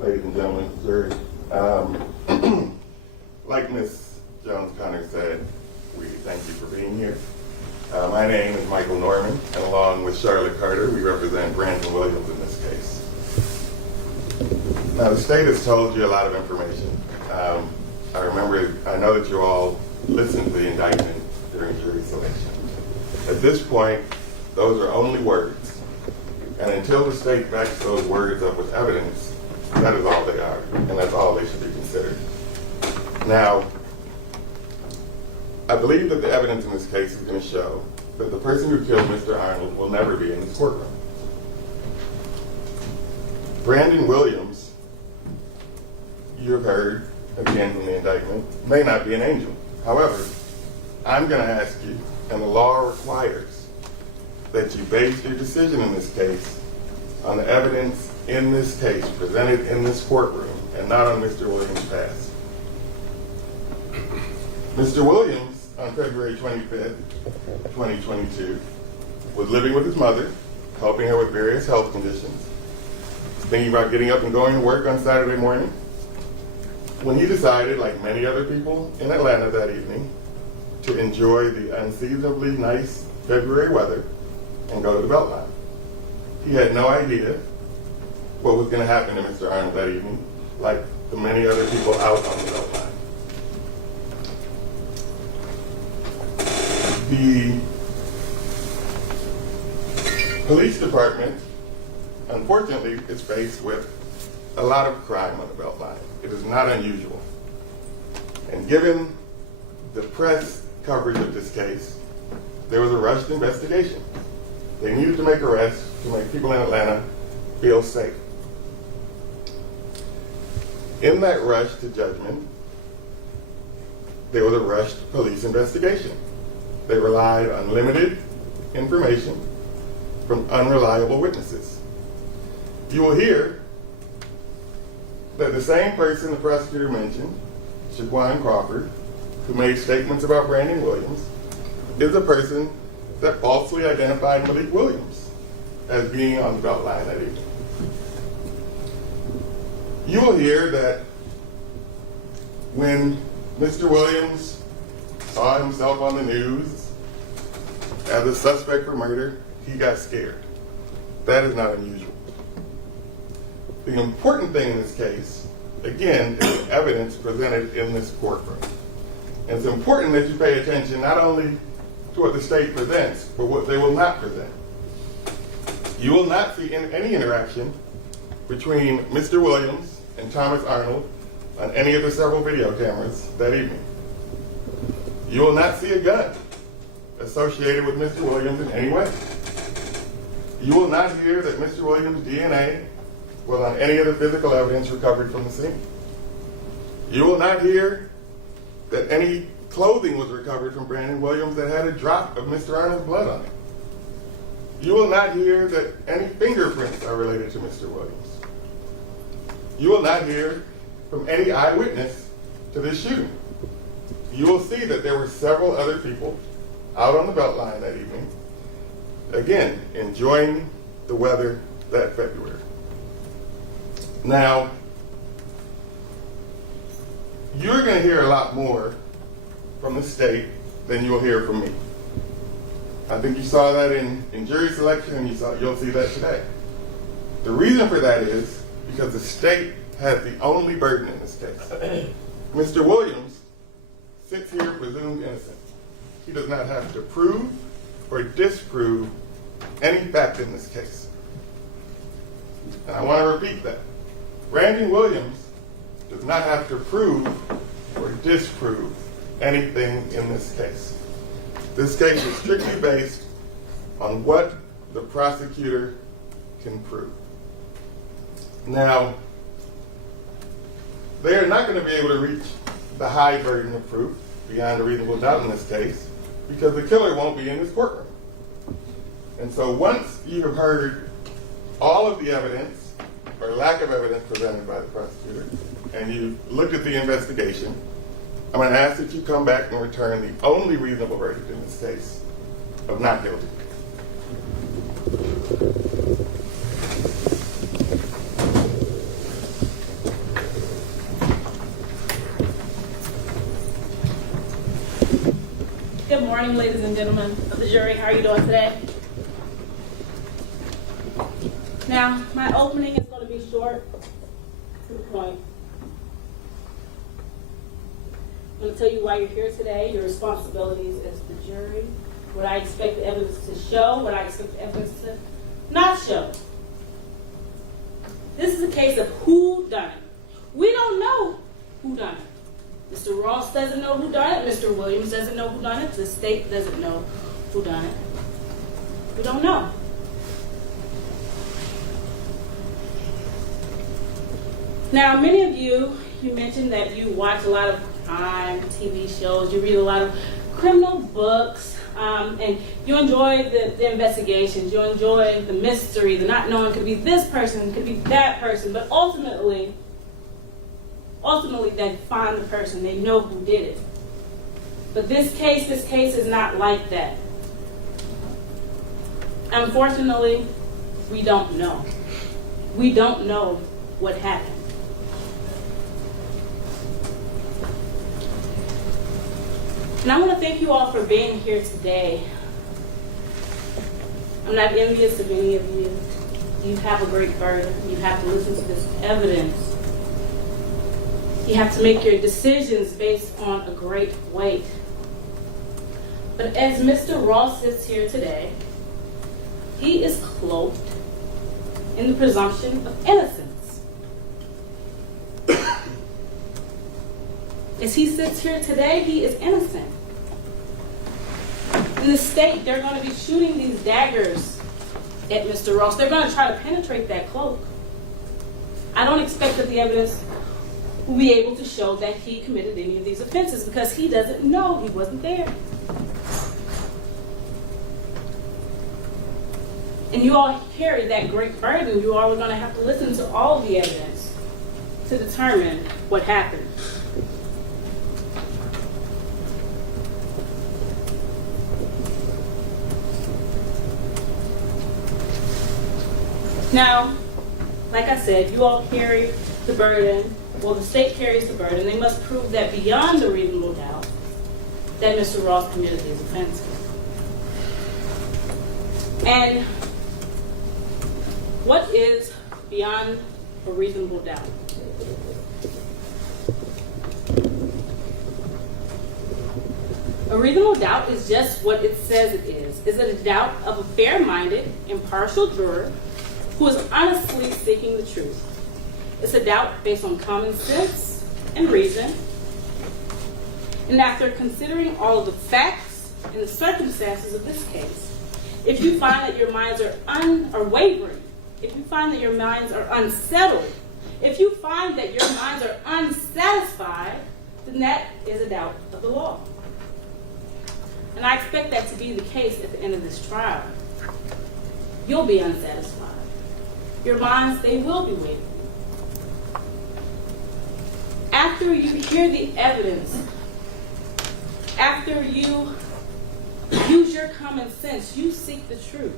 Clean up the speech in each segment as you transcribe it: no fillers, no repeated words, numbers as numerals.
ladies and gentlemen, jury. Like Ms. Jones-Connor said, we thank you for being here. My name is Michael Norman, and along with Charlotte Carter, we represent Brandon Williams in this case. Now, the state has told you a lot of information. I know that you all listened to the indictment during jury selection. At this point, those are only words. And until the state backs those words up with evidence, that is all they are, and that's all they should be considered. Now, I believe that the evidence in this case is going to show that the person who killed Mr. Arnold will never be in this courtroom. Brandon Williams, you have heard, again from the indictment, may not be an angel. However, I'm going to ask you, and the law requires, that you base your decision in this case on the evidence in this case presented in this courtroom and not on Mr. Williams' past. Mr. Williams, on February 25th, 2022, was living with his mother, helping her with various health conditions, thinking about getting up and going to work on Saturday morning, when he decided, like many other people in Atlanta that evening, to enjoy the unseasonably nice February weather and go to the BeltLine. He had no idea what was going to happen to Mr. Arnold that evening, like the many other people out on the BeltLine. The police department, unfortunately, is faced with a lot of crime on the BeltLine. It is not unusual. And given the press coverage of this case, there was a rushed investigation. They needed to make arrests to make people in Atlanta feel safe. In that rush to judgment, there was a rushed police investigation. They relied on limited information from unreliable witnesses. You will hear that the same person the prosecutor mentioned, Shaquan Crawford, who made statements about Brandon Williams, is a person that falsely identified Malik Williams as being on the BeltLine that evening. You will hear that when Mr. Williams saw himself on the news as a suspect for murder, he got scared. That is not unusual. The important thing in this case, again, is the evidence presented in this courtroom. And it's important that you pay attention not only to what the state presents, but what they will not present. You will not see any interaction between Mr. Williams and Thomas Arnold on any of the several video cameras that evening. You will not see a gun associated with Mr. Williams in any way. You will not hear that Mr. Williams' DNA was on any of the physical evidence recovered from the scene. You will not hear that any clothing was recovered from Brandon Williams that had a drop of Mr. Arnold's blood on it. You will not hear that any fingerprints are related to Mr. Williams. You will not hear from any eyewitness to this shooting. You will see that there were several other people out on the BeltLine that evening, again, enjoying the weather that February. Now, you're going to hear a lot more from the state than you'll hear from me. I think you saw that in jury selection, and you'll see that today. The reason for that is because the state has the only burden in this case. Mr. Williams sits here presumed innocent. He does not have to prove or disprove any fact in this case. And I want to repeat that. Brandon Williams does not have to prove or disprove anything in this case. This case is strictly based on what the prosecutor can prove. Now, they are not going to be able to reach the high burden of proof beyond a reasonable doubt in this case because the killer won't be in this courtroom. And so once you have heard all of the evidence or lack of evidence presented by the prosecutor and you looked at the investigation, I'm going to ask that you come back and return the only reasonable verdict in this case of not guilty. morning, ladies and gentlemen of the jury. How are you doing today? Now, my opening is going to be short, to the point. I'm going to tell you why you're here today, your responsibilities as the jury, what I expect the evidence to show, what I expect the evidence to not show. This is a case of who done it. We don't know who done it. Mr. Ross doesn't know who done it. Mr. Williams doesn't know who done it. The state doesn't know who done it. We don't know. Now, many of you mentioned that you watch a lot of crime TV shows. You read a lot of criminal books. And you enjoy the investigations. You enjoy the mystery, the not knowing. Could be this person, could be that person. But ultimately, they find the person. They know who did it. But this case is not like that. Unfortunately, we don't know. We don't know what happened. And I want to thank you all for being here today. I'm not envious of any of you. You have a great burden. You have to listen to this evidence. You have to make your decisions based on a great weight. But as Mr. Ross sits here today, he is cloaked in the presumption of innocence. As he sits here today, he is innocent. In the state, they're going to be shooting these daggers at Mr. Ross. They're going to try to penetrate that cloak. I don't expect that the evidence will be able to show that he committed any of these offenses because he doesn't know. He wasn't there. And you all carry that great burden. You all are going to have to listen to all of the evidence to determine what happened. Now, like I said, you all carry the burden. Well, the state carries the burden. They must prove that beyond a reasonable doubt that Mr. Ross committed these offenses. And what is beyond a reasonable doubt? A reasonable doubt is just what it says it is. Is it a doubt of a fair-minded, impartial juror who is honestly seeking the truth? It's a doubt based on common sense and reason. And after considering all of the facts and the circumstances of this case, if you find that your minds are wavering, if you find that your minds are unsettled, if you find that your minds are unsatisfied, then that is a doubt of the law. And I expect that to be the case at the end of this trial. You'll be unsatisfied. Your minds, they will be wavering. After you hear the evidence, after you use your common sense, you seek the truth,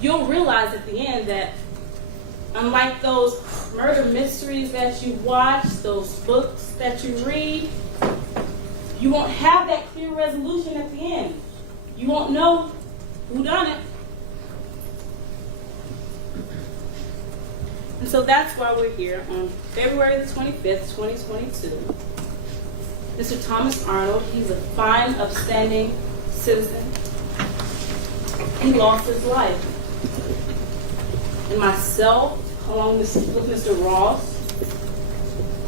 you'll realize at the end that unlike those murder mysteries that you watch, those books that you read, you won't have that clear resolution at the end. You won't know who done it. And so that's why we're here on February the 25th, 2022. Mr. Thomas Arnold, he's a fine, upstanding citizen. He lost his life. And myself, along with Mr. Ross,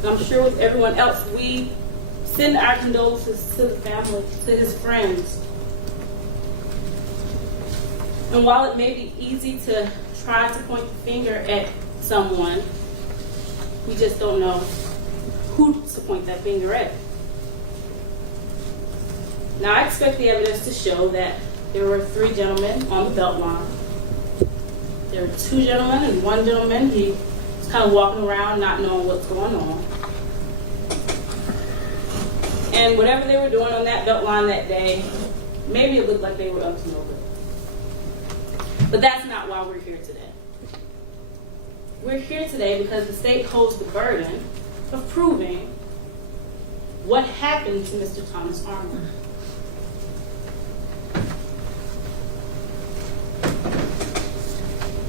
and I'm sure with everyone else, we send our condolences to the family, to his friends. And while it may be easy to try to point the finger at someone, we just don't know who to point that finger at. Now, I expect the evidence to show that there were 3 gentlemen on the BeltLine. There were 2 gentlemen and 1 gentleman. He was kind of walking around not knowing what's going on. And whatever they were doing on that BeltLine that day, maybe it looked like they were up to no good. But that's not why we're here today. We're here today because the state holds the burden of proving what happened to Mr. Thomas Arnold.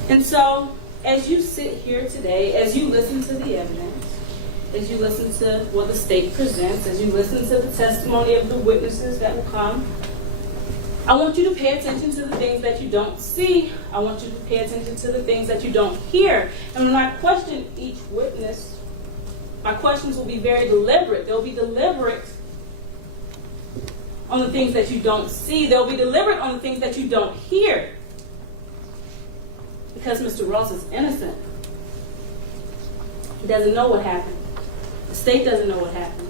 And so, as you sit here today, as you listen to the evidence, as you listen to what the state presents, as you listen to the testimony of the witnesses that will come, I want you to pay attention to the things that you don't see. I want you to pay attention to the things that you don't hear. And when I question each witness, my questions will be very deliberate. They'll be deliberate on the things that you don't see. They'll be deliberate on the things that you don't hear. Because Mr. Ross is innocent. He doesn't know what happened. The state doesn't know what happened.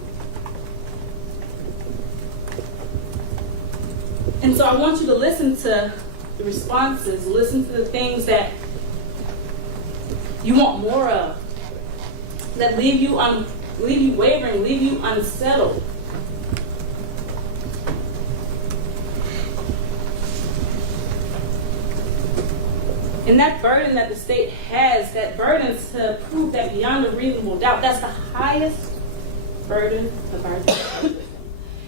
And so I want you to listen to the responses, listen to the things that you want more of, that leave you wavering, leave you unsettled. And that burden that the state has, that burden to prove that beyond a reasonable doubt, that's the highest burden of our generation.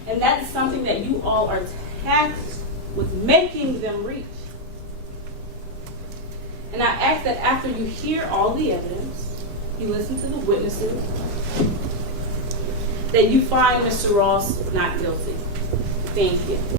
And that is something that you all are tasked with making them reach. And I ask that after you hear all the evidence, you listen to the witnesses, that you find Mr. Ross not guilty. Thank you.